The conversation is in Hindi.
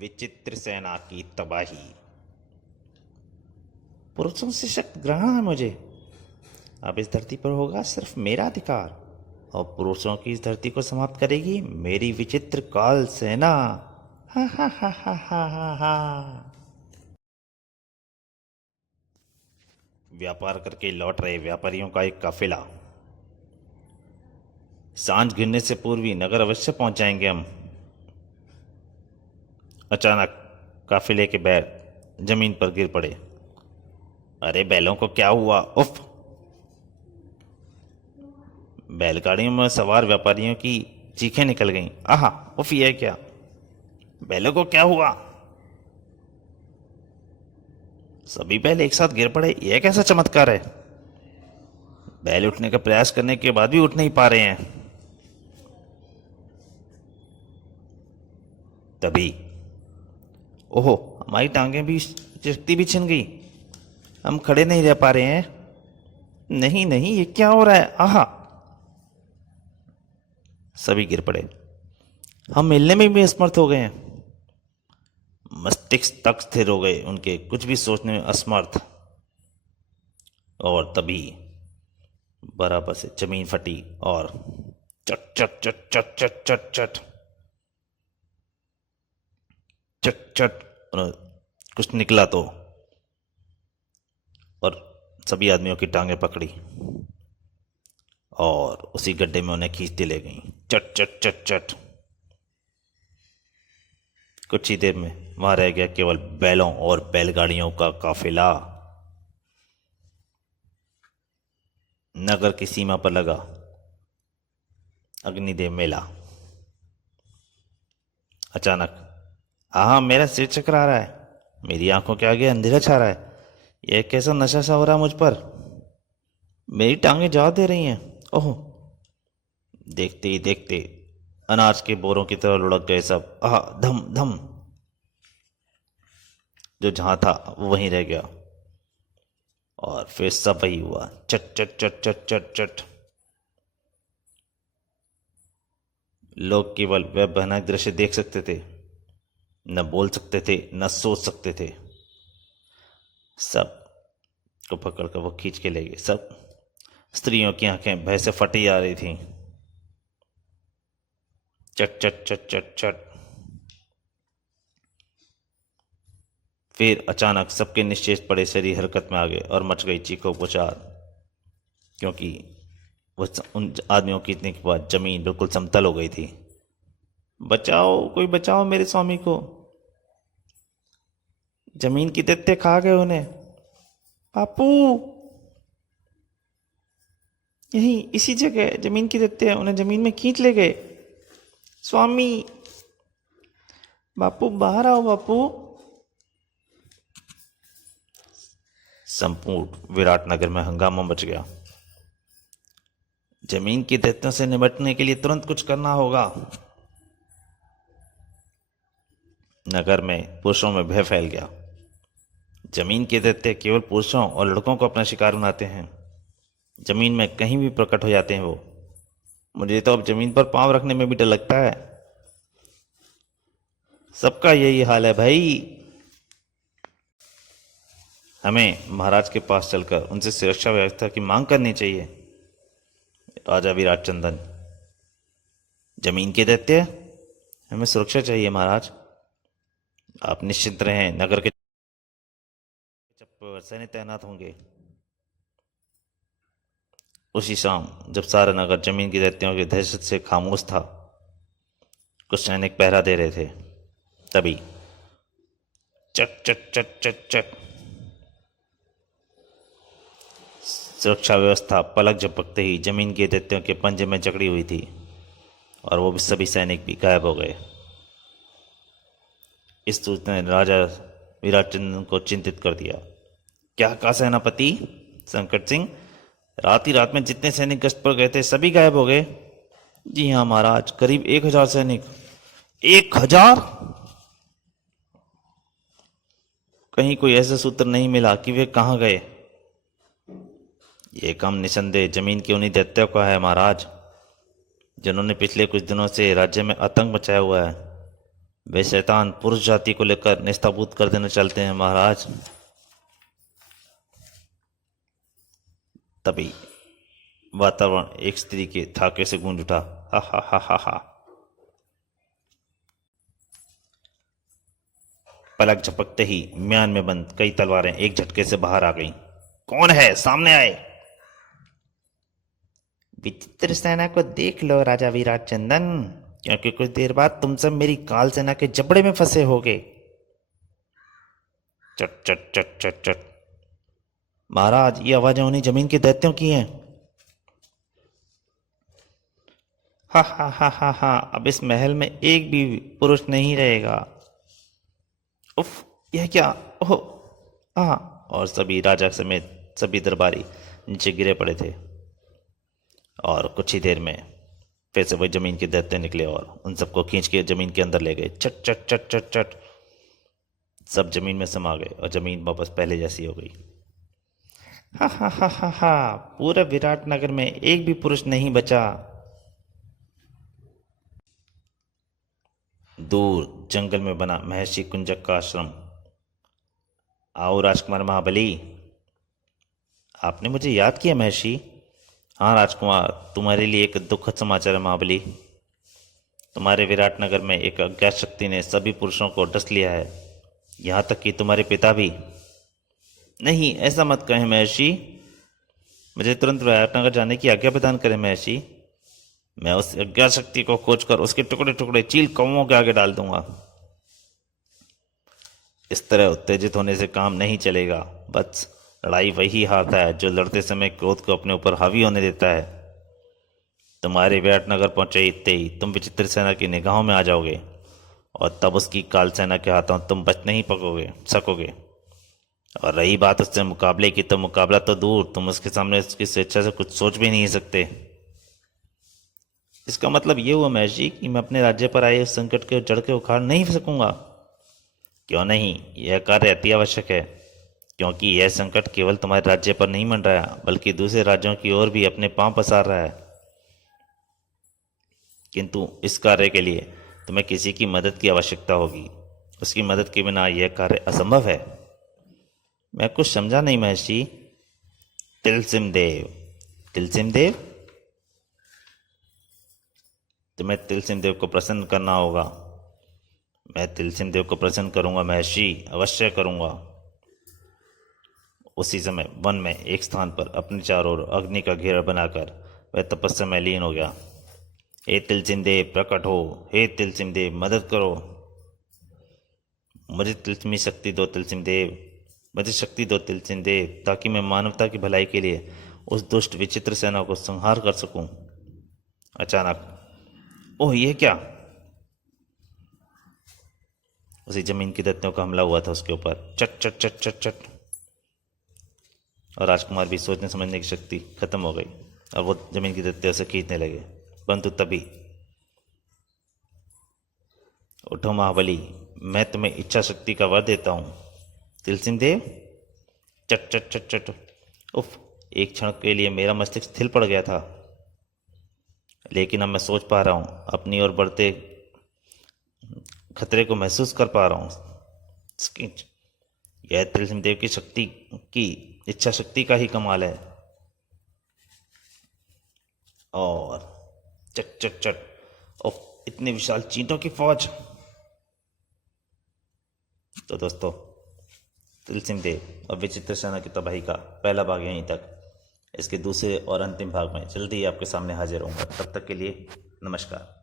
विचित्र सेना की तबाही। पुरुषों से शक्त ग्रहण है मुझे। अब इस धरती पर होगा सिर्फ मेरा अधिकार, और पुरुषों की इस धरती को समाप्त करेगी मेरी विचित्र काल सेना। हा हा हा हा हा हा हा। व्यापार करके लौट रहे व्यापारियों का एक काफिला। सांझ घिरने से पूर्व ही नगर अवश्य पहुंच जाएंगे हम। अचानक काफिले के बैल जमीन पर गिर पड़े। अरे बैलों को क्या हुआ? उफ! बैलगाड़ियों में सवार व्यापारियों की चीखें निकल गईं। आहा! उफ! ये क्या? बैलों को क्या हुआ? सभी बैल एक साथ गिर पड़े। यह कैसा चमत्कार है? बैल उठने का प्रयास करने के बाद भी उठ नहीं पा रहे हैं। तभी ओहो! हमारी टांगें भी शक्ति भी छिन गई। हम खड़े नहीं रह पा रहे हैं। नहीं नहीं, ये क्या हो रहा है? आहा! सभी गिर पड़े। हम मिलने में भी असमर्थ हो गए हैं। मस्तिष्क तक स्थिर हो गए उनके, कुछ भी सोचने में असमर्थ। और तभी बराबर से जमीन फटी और चट चट चट चट चट चट चट चट चट कुछ निकला तो, और सभी आदमियों की टांगें पकड़ी और उसी गड्ढे में उन्हें खींचती ले गई। चट चट चट चट। कुछ ही देर में वहां रह गया केवल बैलों और बैलगाड़ियों का काफिला। नगर की सीमा पर लगा अग्निदेव मेला। अचानक आहा! मेरा सिर चकरा रहा है। मेरी आंखों के आगे अंधेरा छा रहा है। यह कैसा नशा सा हो रहा है मुझ पर। मेरी टांगें जवाब दे रही हैं। ओह! देखते ही देखते अनाज के बोरों की तरह लुढ़क गए सब। आह! धम धम। जो जहां था वो वहीं रह गया। और फिर सब वही हुआ। चट चट चट चट चट चट। लोग केवल वह भयानक दृश्य देख सकते थे, न बोल सकते थे, न सोच सकते थे। सब को पकड़कर वो खींच के ले गए। सब स्त्रियों की आंखें भय से फटी जा रही थीं। चट चट चट चट चट। फिर अचानक सबके निश्चेष पड़े शरीर हरकत में आ गए और मच गई चीखों पुकार, क्योंकि उन आदमियों की इतने के बाद जमीन बिल्कुल समतल हो गई थी। बचाओ, कोई बचाओ मेरे स्वामी को। जमीन की दैत्य खा गए उन्हें। बापू! यहीं इसी जगह जमीन की दैत्य उन्हें जमीन में खींच ले गए। स्वामी! बापू बाहर आओ बापू। संपूर्ण विराट नगर में हंगामा मच गया। जमीन की दैत्यों से निपटने के लिए तुरंत कुछ करना होगा। नगर में पुरुषों में भय फैल गया। जमीन के दैत्य केवल पुरुषों और लड़कों को अपना शिकार बनाते हैं। जमीन में कहीं भी प्रकट हो जाते हैं वो। मुझे तो अब जमीन पर पांव रखने में भी डर लगता है। सबका यही हाल है भाई। हमें महाराज के पास चलकर उनसे सुरक्षा व्यवस्था की मांग करनी चाहिए। राजा विराट चंदन। जमीन के दैत्य, हमें सुरक्षा चाहिए महाराज। आप निश्चिंत रहें, नगर के सैन्य तैनात होंगे। उसी शाम जब सारा नगर जमीन की दैत्यों की दहशत से खामोश था, कुछ सैनिक पहरा दे रहे थे। तभी चट चट चट चट चट। सुरक्षा व्यवस्था पलक झपकते ही जमीन के दैत्यों के पंजे में जकड़ी हुई थी, और वो भी सभी सैनिक भी गायब हो गए। इस सूचना ने राजा विराट चंद्र को चिंतित कर दिया। क्या कहा सेनापति संकट सिंह? रात ही रात में जितने सैनिक गश्त पर गए थे सभी गायब हो गए? जी हाँ महाराज, करीब 1000 सैनिक। 1000? कहीं कोई ऐसा सूत्र नहीं मिला कि वे कहाँ गए। ये काम निसंदेह जमीन के उन्हीं दैत्यों का है महाराज, जिन्होंने पिछले कुछ दिनों से राज्य में आतंक मचाया हुआ है। वे शैतान पुरुष जाति को लेकर नेस्ताबूद कर देना चाहते हैं महाराज। तभी वातावरण एक स्त्री के थाके से गूंज उठा। हा हा हा हा हा। पलक झपकते ही म्यान में बंद कई तलवारें एक झटके से बाहर आ गईं। कौन है, सामने आए। विचित्र सेना को देख लो राजा विराट चंदन, क्योंकि कुछ देर बाद तुम सब मेरी काल सेना के जबड़े में फंसे होगे। चट चट चट चट चट। महाराज, ये आवाजें उन्हीं जमीन के दैत्यों की हैं। हा हा हा हा हा। अब इस महल में एक भी पुरुष नहीं रहेगा। उफ, यह क्या। ओह, हाँ। और सभी राजा समेत सभी दरबारी नीचे गिरे पड़े थे। और कुछ ही देर में फिर से वही जमीन के दैत्य निकले और उन सबको खींच के जमीन के अंदर ले गए। चट चट चट चट चट। सब जमीन में समा गए और जमीन वापस पहले जैसी हो गई। हा हा हा हा हा। पूरे विराट नगर में एक भी पुरुष नहीं बचा। दूर जंगल में बना महर्षि कुंजक का आश्रम। आओ राजकुमार महाबली, आपने मुझे याद किया महर्षि। हाँ राजकुमार, तुम्हारे लिए एक दुखद समाचार है महाबली। तुम्हारे विराट नगर में एक अज्ञात शक्ति ने सभी पुरुषों को डस लिया है, यहाँ तक कि तुम्हारे पिता भी। नहीं, ऐसा मत कहें महर्षि। मुझे तुरंत विराट नगर जाने की आज्ञा प्रदान करें महर्षि। मैं उस अज्ञात शक्ति को खोजकर उसके टुकड़े टुकड़े चील कौवों के आगे डाल दूंगा। इस तरह उत्तेजित होने से काम नहीं चलेगा। बस लड़ाई वही हाथ है जो लड़ते समय क्रोध को अपने ऊपर हावी होने देता है। तुम्हारे विराट नगर पहुंचे ही तुम विचित्र सेना की निगाहों में आ जाओगे और तब उसकी काल सेना के हाथों तुम बच नहीं सकोगे। और रही बात उससे मुकाबले की, तो मुकाबला तो दूर, तुम उसके सामने उसकी स्वेच्छा से कुछ सोच भी नहीं सकते। इसका मतलब ये हुआ महर्षि कि मैं अपने राज्य पर आए उस संकट के जड़ के उखाड़ नहीं सकूंगा। क्यों नहीं, यह कार्य अति आवश्यक है, क्योंकि यह संकट केवल तुम्हारे राज्य पर नहीं मंडराया बल्कि दूसरे राज्यों की ओर भी अपने पांव पसार रहा है। किंतु इस कार्य के लिए तुम्हें किसी की मदद की आवश्यकता होगी। उसकी मदद के बिना यह कार्य असंभव है। मैं कुछ समझा नहीं महर्षि। तिलसिम देव। तिलसिम देव? तुम्हें तिलसिम देव को प्रसन्न करना होगा। मैं तिलसिम देव को प्रसन्न करूंगा महर्षि, अवश्य करूंगा। उसी समय वन में एक स्थान पर अपने चारों ओर अग्नि का घेरा बनाकर वह तपस्या में लीन हो गया। हे तिलसिम देव प्रकट हो, हे तिलसिम देव मदद करो। मुझे तिलस्मी शक्ति दो तिलसिम देव, मुझे शक्ति दो तिलसिम देव, ताकि मैं मानवता की भलाई के लिए उस दुष्ट विचित्र सेना को संहार कर सकूं। अचानक, ओह ये क्या। उसी जमीन की दैत्यों का हमला हुआ था उसके ऊपर। चट चट चट चट चट। और राजकुमार भी सोचने समझने की शक्ति खत्म हो गई और वो जमीन की दैत्यों से खींचने लगे। परंतु तभी, उठो महाबली, मैं तुम्हें इच्छा शक्ति का वर देता हूं। तिलसिम देव। चट चट चट चट। उफ, एक क्षण के लिए मेरा मस्तिष्क स्थिर पड़ गया था, लेकिन अब मैं सोच पा रहा हूं, अपनी ओर बढ़ते खतरे को महसूस कर पा रहा हूं। यह तिलसिम देव की शक्ति की इच्छा शक्ति का ही कमाल है। और चट चट चट। उफ, इतनी विशाल चींटों की फौज। तो दोस्तों, तिलसिम देव और विचित्र सेना की तबाही का पहला भाग यहीं तक। इसके दूसरे और अंतिम भाग में जल्दी ही आपके सामने हाजिर होऊंगा। तब तक के लिए नमस्कार।